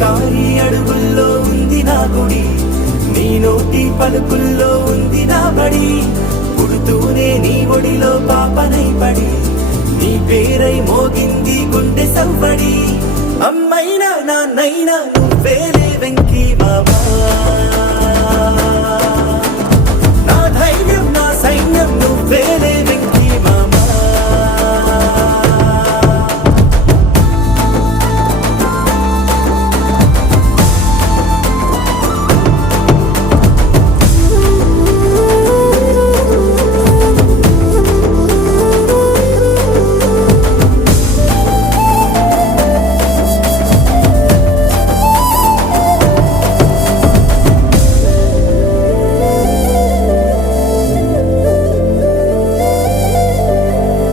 కారి అడుగుల్లో ఉంది నా గుడి, నీ నోటి పలుకుల్లో ఉంది నా బడి. పుడుతూనే నీ ఒడిలో పాపనై పడి, నీ పేరై మోగింది గుండె సవ్వడి. అమ్మైనా నాన్నైనా నువ్వే.